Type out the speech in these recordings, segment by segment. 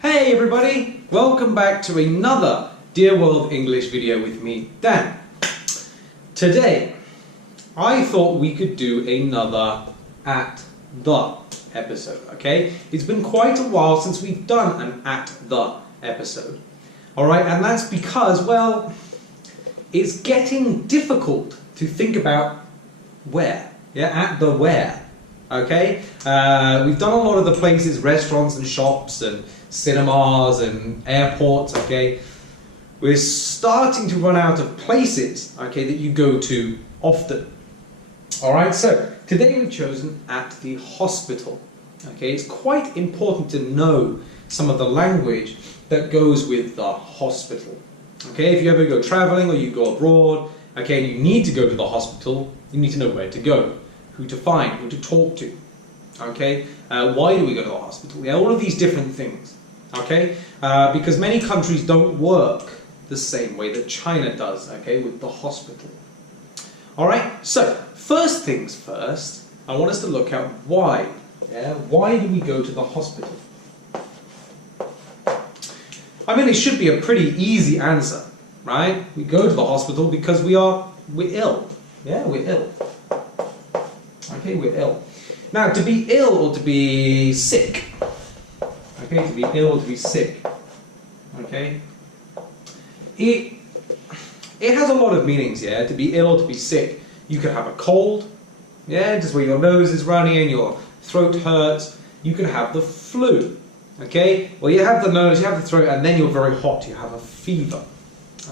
Hey everybody, welcome back to another Dear World English video with me, Dan. Today, I thought we could do another At The episode, okay? It's been quite a while since we've done an At The episode. Alright, and that's because, well, it's getting difficult to think about where. Yeah, at the where. Okay? We've done a lot of the places, restaurants and shops and cinemas and airports, okay? We're starting to run out of places, okay, that you go to often. Alright, so today we've chosen at the hospital. Okay, it's quite important to know some of the language that goes with the hospital. Okay, if you ever go traveling or you go abroad, okay, and you need to go to the hospital, you need to know where to go, who to find, who to talk to. Okay, why do we go to the hospital? Yeah, all of these different things. Okay, because many countries don't work the same way that China does, okay, with the hospital. Alright, so first things first, I want us to look at why. Yeah, why do we go to the hospital? I mean, it should be a pretty easy answer, right? We go to the hospital because we're ill. Yeah, we're ill. Okay, we're ill. Now, to be ill or to be sick. Okay, to be ill or to be sick. Okay? It has a lot of meanings, yeah? To be ill or to be sick. You could have a cold, yeah, just where your nose is running and your throat hurts. You could have the flu, okay? Well, you have the nose, you have the throat, and then you're very hot, you have a fever,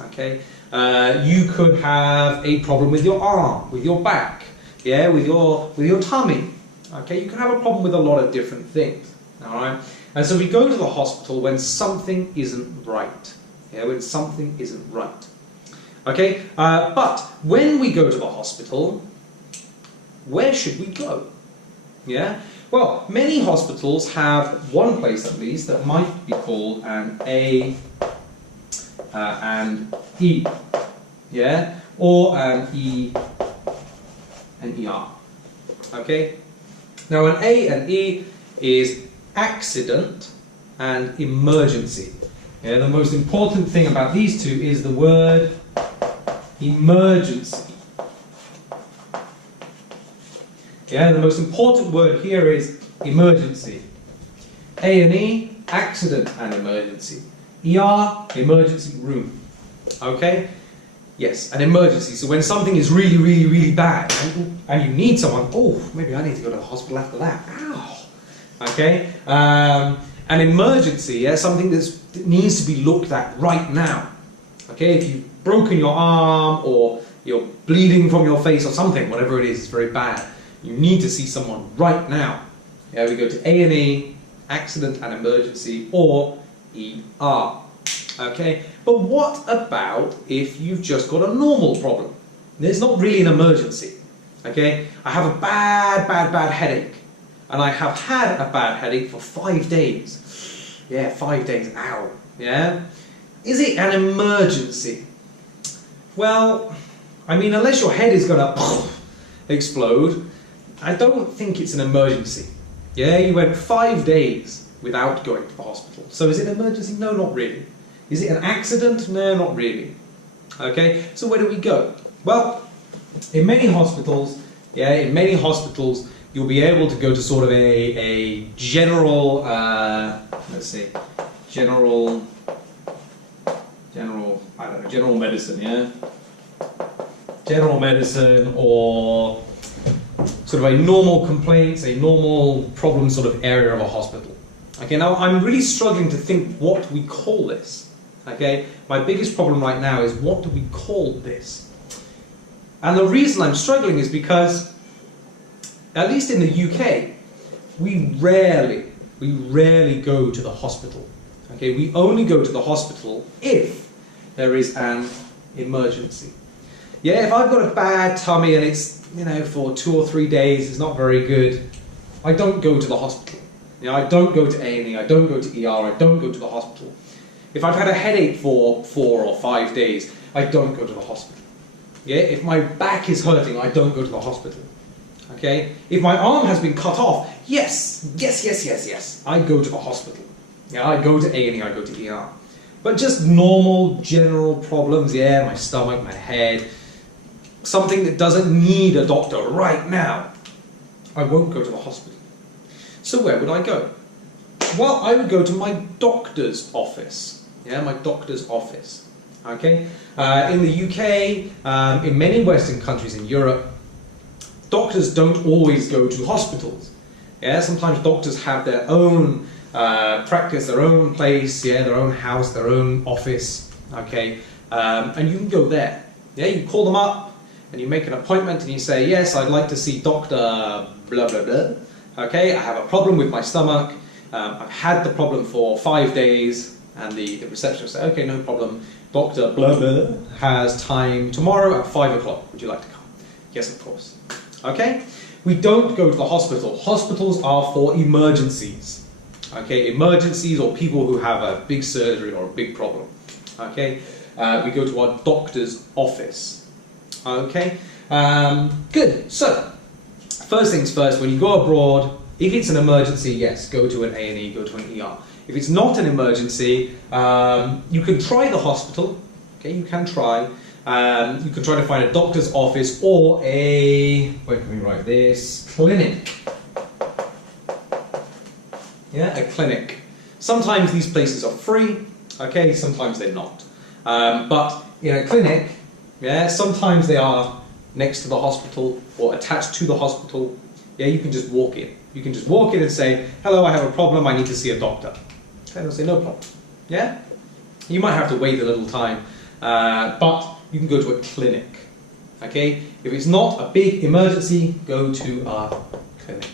okay? You could have a problem with your arm, with your back, yeah, with your tummy, okay? You can have a problem with a lot of different things, all right? And so we go to the hospital when something isn't right, yeah, when something isn't right. Okay, but when we go to the hospital, where should we go? Yeah, well, many hospitals have one place at least that might be called an A and E, yeah, or an E and ER. Okay, now an A and E is accident and emergency. Yeah, the most important thing about these two is the word emergency. Yeah, the most important word here is emergency. A&E, accident and emergency. ER, emergency room. Okay? Yes, an emergency. So when something is really, really, really bad and you need someone, oh, maybe I need to go to the hospital after that. Ow! Okay? An emergency, yeah, something that needs to be looked at right now. Okay, if you've broken your arm or you're bleeding from your face or something, whatever it is, it's very bad. You need to see someone right now. Yeah, we go to A&E, accident and emergency, or ER. Okay, but what about if you've just got a normal problem? It's not really an emergency. Okay, I have a bad headache. And I have had a bad headache for 5 days. Yeah, 5 days, ow. Yeah? Is it an emergency? Well, I mean, unless your head is going to explode, I don't think it's an emergency. Yeah, you went 5 days without going to the hospital. So is it an emergency? No, not really. Is it an accident? No, not really. Okay, so where do we go? Well, in many hospitals, you'll be able to go to sort of a general, general medicine, yeah? General medicine, or sort of a normal complaints, a normal problem sort of area of a hospital. Okay, now I'm really struggling to think what we call this. Okay, my biggest problem right now is what do we call this? And the reason I'm struggling is because, at least in the UK, we rarely go to the hospital. Okay, we only go to the hospital if there is an emergency. Yeah, if I've got a bad tummy and it's, you know, for 2 or 3 days, it's not very good, I don't go to the hospital. You know, I don't go to A&E, I don't go to ER, I don't go to the hospital. If I've had a headache for 4 or 5 days, I don't go to the hospital. Yeah, if my back is hurting, I don't go to the hospital. Okay? If my arm has been cut off, yes, I go to the hospital. Yeah, I go to A&E, I go to ER. But just normal, general problems, yeah, my stomach, my head, something that doesn't need a doctor right now, I won't go to the hospital. So where would I go? Well, I would go to my doctor's office. Yeah, my doctor's office. Okay? In the UK, in many Western countries in Europe, doctors don't always go to hospitals. Yeah, sometimes doctors have their own practice, their own place, yeah, their own house, their own office, okay, and you can go there. Yeah, you call them up and you make an appointment and you say, yes, I'd like to see Dr. blah blah blah. Okay, I have a problem with my stomach. I've had the problem for 5 days, and the receptionist will say, okay, no problem. Dr. blah blah has time tomorrow at 5 o'clock. Would you like to come? Yes, of course. Okay, we don't go to the hospital. Hospitals are for emergencies. Okay, emergencies or people who have a big surgery or a big problem. Okay, we go to our doctor's office. Okay, good. So, first things first, when you go abroad, if it's an emergency, yes, go to an A&E, go to an ER. If it's not an emergency, you can try the hospital. Okay, you can try. You can try to find a doctor's office or a, where can we write this, clinic. Yeah, a clinic. Sometimes these places are free, okay, sometimes they're not. But in a clinic, yeah, sometimes they are next to the hospital or attached to the hospital. Yeah, you can just walk in. You can just walk in and say, hello, I have a problem, I need to see a doctor. Okay, they'll say, no problem. Yeah? You might have to wait a little time, but you can go to a clinic. Okay? If it's not a big emergency, go to a clinic.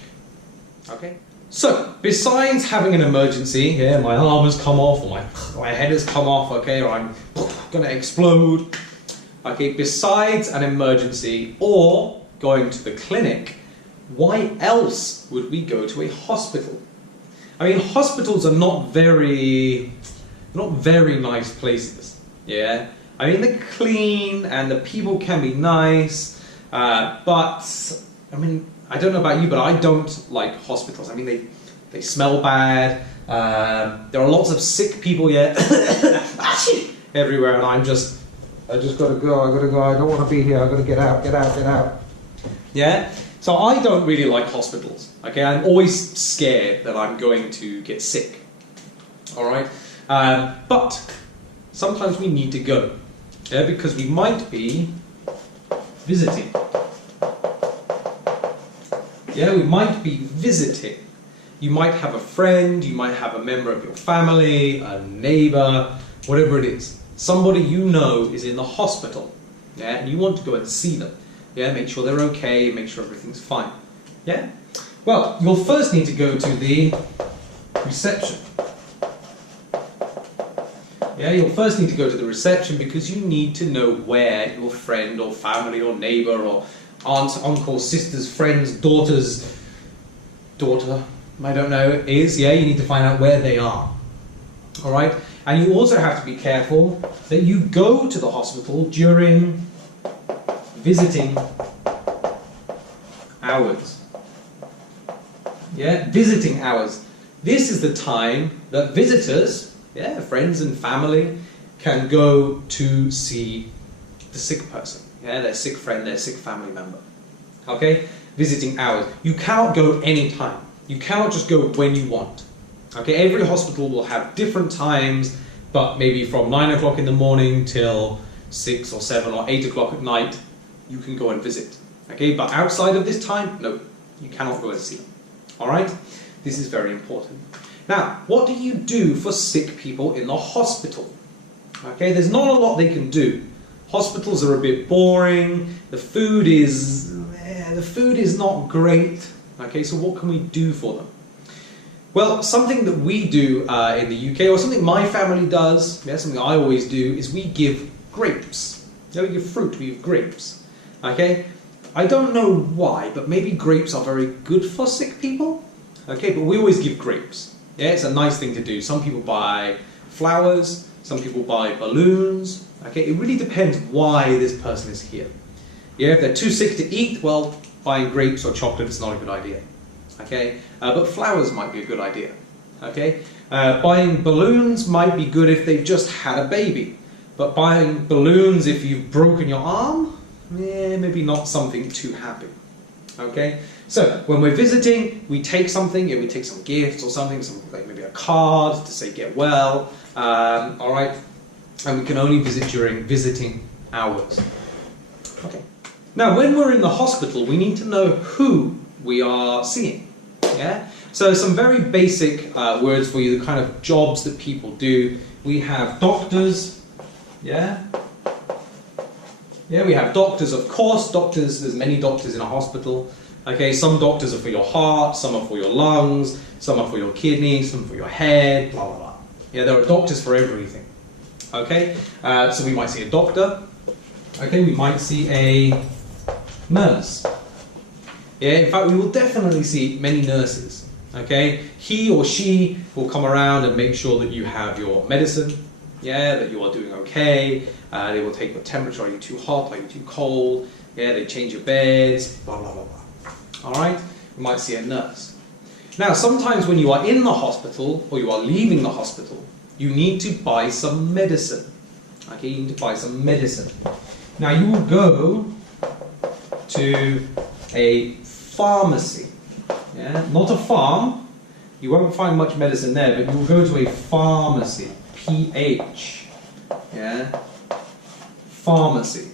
Okay? So, besides having an emergency, yeah, my arm has come off, or my head has come off, okay, or I'm going to explode, okay, besides an emergency or going to the clinic, why else would we go to a hospital? I mean, hospitals are not very nice places, yeah? I mean, they're clean and the people can be nice, but, I mean, I don't know about you, but I don't like hospitals. I mean, they smell bad. There are lots of sick people yet everywhere, and I just gotta go. I don't want to be here. I gotta get out. Yeah. So I don't really like hospitals. Okay, I'm always scared that I'm going to get sick. All right, but sometimes we need to go. Yeah, because we might be visiting. Yeah, we might be visiting. You might have a friend, you might have a member of your family, a neighbor, whatever it is. Somebody you know is in the hospital, yeah, and you want to go and see them. Yeah, make sure they're okay, make sure everything's fine. Yeah? Well, you'll first need to go to the reception. Yeah, you'll first need to go to the reception because you need to know where your friend or family or neighbor or aunt, uncle, sister's, friend's, daughter's daughter, I don't know, is. Yeah, you need to find out where they are. Alright? And you also have to be careful that you go to the hospital during visiting hours. Yeah, visiting hours. This is the time that visitors, yeah, friends and family, can go to see the sick person. Yeah, their sick friend, their sick family member. Okay? Visiting hours. You cannot go anytime. You cannot just go when you want. Okay, every hospital will have different times, but maybe from 9 o'clock in the morning till 6 or 7 or 8 o'clock at night, you can go and visit. Okay, but outside of this time, no, you cannot go and see them. Alright? This is very important. Now, what do you do for sick people in the hospital? Okay, there's not a lot they can do. Hospitals are a bit boring, the food is not great. Okay, so what can we do for them? Well, something that we do in the UK, or something my family does, yeah, something I always do, is we give grapes. Yeah, we give fruit, we give grapes. Okay? I don't know why, but maybe grapes are very good for sick people. Okay, but we always give grapes. Yeah, it's a nice thing to do. Some people buy flowers, some people buy balloons. Okay, it really depends why this person is here. Yeah, if they're too sick to eat, well, buying grapes or chocolate is not a good idea. Okay, but flowers might be a good idea. Okay, buying balloons might be good if they've just had a baby, but buying balloons if you've broken your arm, maybe not something too happy. Okay, so when we're visiting, we take something, we take some gifts or something, like maybe a card to say get well, all right, and we can only visit during visiting hours. Okay. Now, when we're in the hospital, we need to know who we are seeing. Yeah. So some very basic words for you, the kind of jobs that people do. We have doctors. Yeah. Yeah, we have doctors, of course. Doctors, there's many doctors in a hospital. Okay, some doctors are for your heart, some are for your lungs, some are for your kidneys, some for your head, blah, blah, blah. Yeah, there are doctors for everything. Okay, so we might see a doctor. Okay, we might see a nurse. Yeah, in fact, we will definitely see many nurses. Okay, he or she will come around and make sure that you have your medicine. Yeah, that you are doing okay. They will take your temperature. Are you too hot? Are you too cold? Yeah, they change your beds. Blah blah blah blah. All right, you might see a nurse. Now, sometimes when you are in the hospital or you are leaving the hospital, you need to buy some medicine. Okay, you need to buy some medicine. Now, you will go to a pharmacy. Yeah, not a farm. You won't find much medicine there, but you will go to a pharmacy. PH. Yeah. Pharmacy.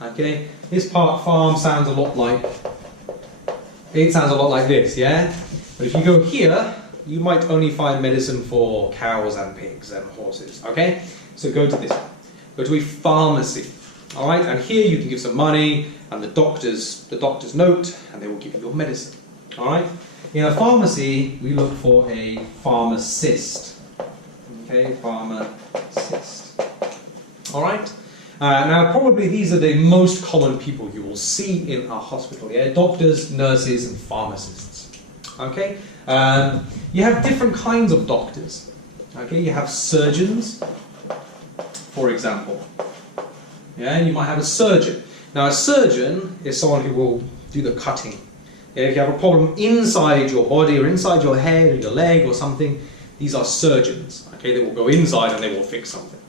Okay. This part farm sounds a lot like. It sounds a lot like this. Yeah. But if you go here, you might only find medicine for cows and pigs and horses. Okay. So go to this one. Go to a pharmacy. All right. And here you can give some money and the doctor's note, and they will give you your medicine. All right. In a pharmacy, we look for a pharmacist. Okay, pharmacist. All right. Now, probably these are the most common people you will see in a hospital. Yeah, doctors, nurses, and pharmacists. Okay. You have different kinds of doctors. Okay, you have surgeons, for example. Yeah, you might have a surgeon. Now, a surgeon is someone who will do the cutting. Yeah, if you have a problem inside your body or inside your head or your leg or something, these are surgeons. Okay, they will go inside and they will fix something.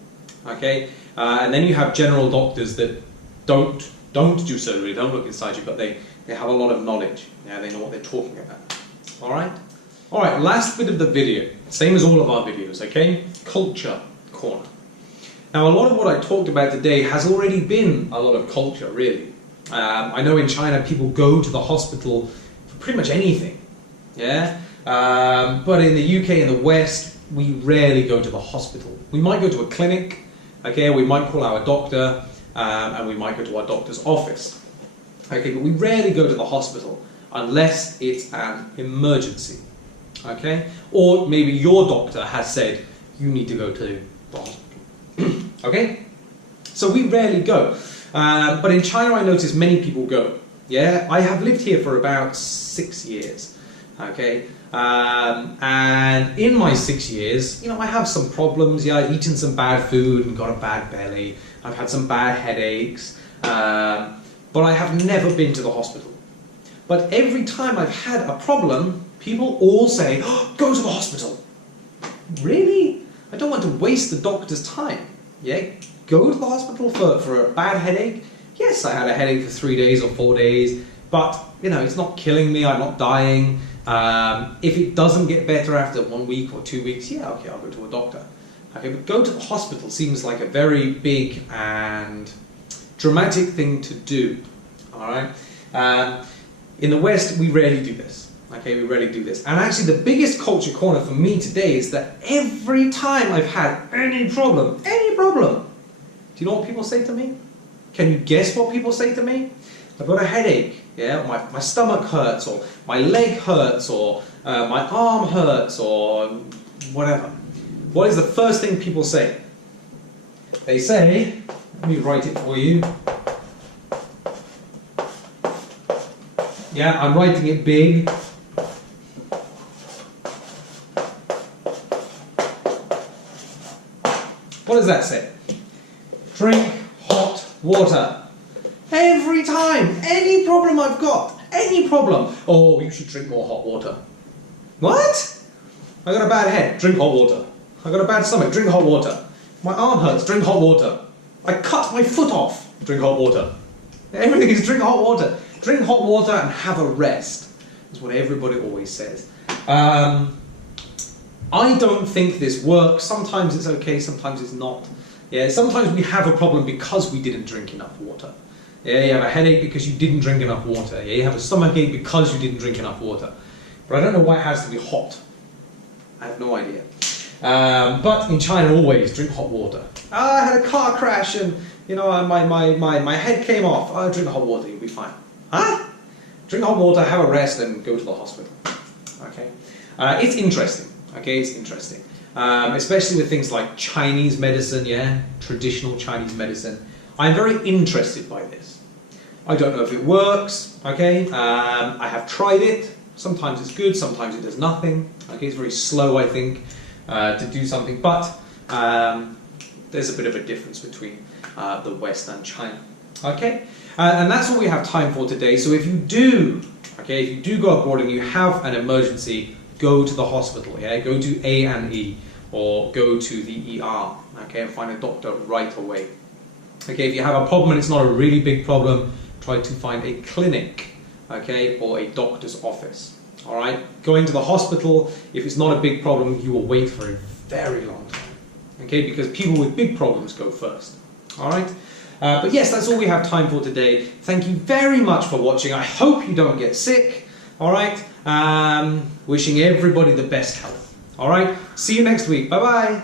Okay, and then you have general doctors that don't do surgery, don't look inside you, but they have a lot of knowledge. Yeah, they know what they're talking about. All right. All right. Last bit of the video, same as all of our videos. Okay, culture corner. Now, a lot of what I talked about today has already been a lot of culture, really. I know in China people go to the hospital for pretty much anything. Yeah. But in the UK and the West, we rarely go to the hospital. We might go to a clinic, okay, we might call our doctor, and we might go to our doctor's office. Okay, but we rarely go to the hospital unless it's an emergency. Okay? Or maybe your doctor has said you need to go to the hospital. Okay? So we rarely go. But in China I notice many people go. Yeah? I have lived here for about 6 years. Okay? And in my 6 years, you know, I have some problems. Yeah, I've eaten some bad food and got a bad belly. I've had some bad headaches. But I have never been to the hospital. But every time I've had a problem, people all say, oh, go to the hospital. Really? I don't want to waste the doctor's time. Yeah? Go to the hospital for a bad headache? Yes, I had a headache for 3 days or 4 days. But, you know, it's not killing me. I'm not dying. If it doesn't get better after 1 week or 2 weeks, yeah, okay, I'll go to a doctor. Okay, but go to the hospital seems like a very big and dramatic thing to do. All right. In the West, we rarely do this. Okay, we rarely do this. And actually, the biggest culture corner for me today is that every time I've had any problem, do you know what people say to me? Can you guess what people say to me? I've got a headache. Yeah, my stomach hurts, or my leg hurts, or my arm hurts, or whatever. What is the first thing people say? They say, let me write it for you. Yeah, I'm writing it big. What does that say? Drink hot water. Every time, any problem I've got, any problem. Oh, you should drink more hot water. What? I got a bad head, drink hot water. I got a bad stomach, drink hot water. My arm hurts, drink hot water. I cut my foot off, drink hot water. Everything is drink hot water. Drink hot water and have a rest. That's what everybody always says. I don't think this works. Sometimes it's okay, sometimes it's not. Yeah, sometimes we have a problem because we didn't drink enough water. Yeah, you have a headache because you didn't drink enough water. Yeah, you have a stomachache because you didn't drink enough water. But I don't know why it has to be hot. I have no idea. But in China, always drink hot water. I had a car crash and my head came off. Drink hot water, you'll be fine. Huh? Drink hot water, have a rest, and go to the hospital. Okay, it's interesting. Okay, it's interesting, especially with things like Chinese medicine. Yeah, traditional Chinese medicine. I'm very interested by this. I don't know if it works. Okay, I have tried it. Sometimes it's good, sometimes it does nothing. Okay, it's very slow, I think, to do something. But there's a bit of a difference between the West and China. Okay, and that's all we have time for today. So if you do go abroad and you have an emergency, go to the hospital. Yeah, go to A&E or go to the ER. Okay, and find a doctor right away. Okay, if you have a problem and it's not a really big problem, try to find a clinic. Okay, or a doctor's office. All right, going to the hospital, if it's not a big problem, you will wait for a very long time. Okay, because people with big problems go first. All right, but yes, that's all we have time for today. Thank you very much for watching. I hope you don't get sick. All right, wishing everybody the best health. All right, see you next week. Bye bye.